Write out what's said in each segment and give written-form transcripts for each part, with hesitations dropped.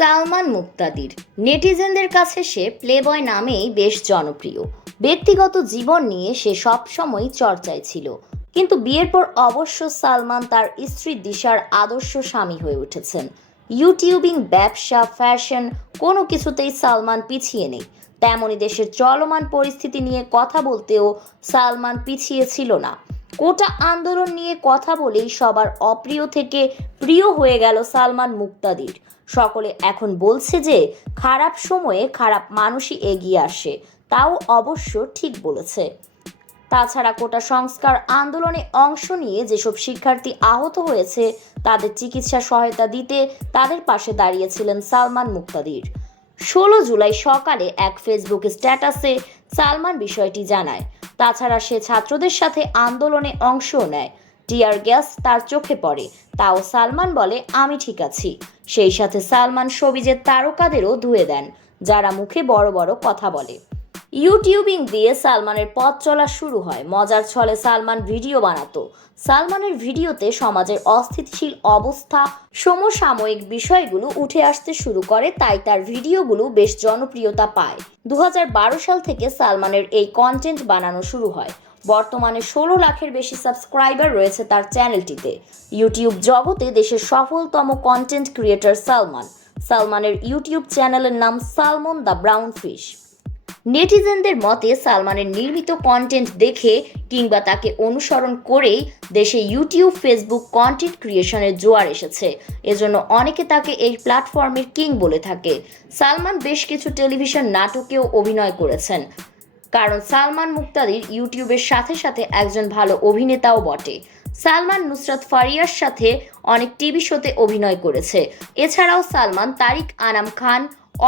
সালমান মুক্তাদির নেটিজেনদের কাছে সে প্লেবয় নামেই বেশ জনপ্রিয়। ব্যক্তিগত জীবন নিয়ে সে সবসময় চর্চায় ছিল, কিন্তু বিয়ের পর অবশ্য সালমান তার স্ত্রী দিশার আদর্শ স্বামী হয়ে উঠেছেন। ইউটিউবিং, ব্যবসা, ফ্যাশন, কোনো কিছুতেই সালমান পিছিয়ে নেই। তেমনই দেশের চলমান পরিস্থিতি নিয়ে কথা বলতেও সালমান পিছিয়ে ছিল না। কোটা আন্দোলন নিয়ে কথা বলেই সবার অপ্রিয় থেকে প্রিয় হয়ে গেল সালমান মুক্তাদির। সকলে এখন বলছে যে খারাপ সময়ে খারাপ মানুষই এগিয়ে আসে, তাও অবশ্য ঠিক বলেছে। তাছাড়া কোটা সংস্কার আন্দোলনে অংশ নিয়ে যেসব শিক্ষার্থী আহত হয়েছে তাদের চিকিৎসা সহায়তা দিতে তাদের পাশে দাঁড়িয়েছিলেন সালমান মুক্তাদির। 16 জুলাই সকালে এক ফেসবুক স্ট্যাটাসে সালমান বিষয়টি জানায়। তাছাড়া সে ছাত্রদের সাথে আন্দোলনে অংশও নেয়। টিয়ার গ্যাস তার চোখে পড়ে, তাও সালমান বলে আমি ঠিক আছি। সেই সাথে সালমান শোবিজের তারকাদেরও ধুয়ে দেন, যারা মুখে বড় বড় কথা বলে। ইউটিউবিং দিয়ে সালমানের পথ চলা শুরু হয়। মজার ছলে সালমান ভিডিও বানাতো। সালমানের ভিডিওতে সমাজের অস্থিতিশীল অবস্থা, সমসাময়িক বিষয়গুলো উঠে আসতে শুরু করে, তাই তার ভিডিওগুলো বেশ জনপ্রিয়তা পায়। 2012 সাল থেকে সালমানের এই কন্টেন্ট বানানো শুরু হয়। বর্তমানে 16 লাখের বেশি সাবস্ক্রাইবার রয়েছে তার চ্যানেলটিতে। ইউটিউব জগতে দেশের সফলতম কন্টেন্ট ক্রিয়েটর সালমান। সালমানের ইউটিউব চ্যানেলের নাম সালমন দ্য ব্রাউন ফিশ। নেটিজেনদের মতে সালমানের নির্মিত কন্টেন্ট দেখে কিংবা তাকে অনুসরণ করেই দেশে ইউটিউব, ফেসবুক কন্টেন্ট ক্রিয়েশনের জোয়ার এসেছে। এজন্য অনেকে তাকে এই প্ল্যাটফর্মের কিং বলে থাকে। সালমান বেশ কিছু টেলিভিশন নাটকেও অভিনয় করেছেন, কারণ সালমান মুক্তাদির ইউটিউবের সাথে সাথে একজন ভালো অভিনেতাও বটে। সালমান নুসরাত ফারিয়ার সাথে অনেক টিভি শোতে অভিনয় করেছে। এছাড়াও সালমান তারিক আনাম খান,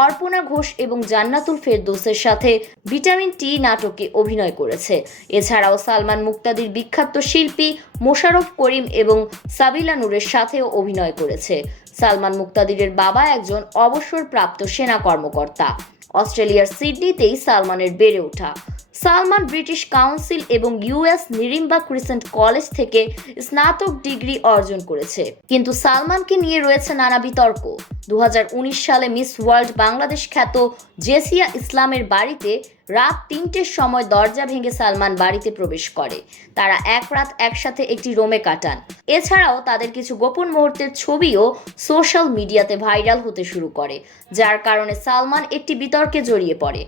অর্পণা ঘোষ এবং জান্নাতুল ফেরদৌসের সাথে ভিটামিন টি নাটকে অভিনয় করেছে। এছাড়াও সালমান মুক্তাদির বিখ্যাত শিল্পী মোশাররফ করিম এবং সাবিলা নূরের সাথেও অভিনয় করেছে। সালমান মুক্তাদিরের বাবা একজন অবসরপ্রাপ্ত সেনা কর্মকর্তা। অস্ট্রেলিয়ার সিডনিতেই সালমানের বেড়ে ওঠা। সালমান ব্রিটিশ কাউন্সিল এবং ইউএস নিরিম্বা ক্রিসেন্ট কলেজ থেকে স্নাতক ডিগ্রি অর্জন করেছে। কিন্তু সালমানকে নিয়ে রয়েছে নানা বিতর্ক। 2019 সালে মিস ওয়ার্ল্ড বাংলাদেশ খ্যাত জেসিয়া ইসলামের বাড়িতে রাত 3টের সময় দরজা ভেঙে সালমান বাড়িতে প্রবেশ করে। তারা এক রাত একসাথে একটি রুমে কাটান। এছাড়াও তাদের কিছু গোপন মুহূর্তের ছবিও সোশ্যাল মিডিয়াতে ভাইরাল হতে শুরু করে, যার কারণে সালমান একটি বিতর্কে জড়িয়ে পড়ে।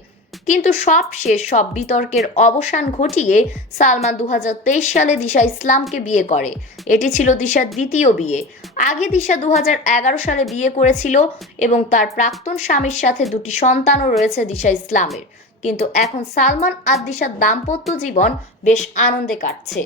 কিন্তু সব বিতর্কের অবসান ঘটিয়ে সালমান 2023 সালে দিশা ইসলামকে বিয়ে করে। এটি ছিল দিশার দ্বিতীয় বিয়ে। আগে দিশা 2011 সালে বিয়ে করেছিল এবং তার প্রাক্তন স্বামীর সাথে 2টি সন্তানও রয়েছে দিশা ইসলামের। কিন্তু এখন সালমান আর দিশার দাম্পত্য জীবন বেশ আনন্দে কাটছে।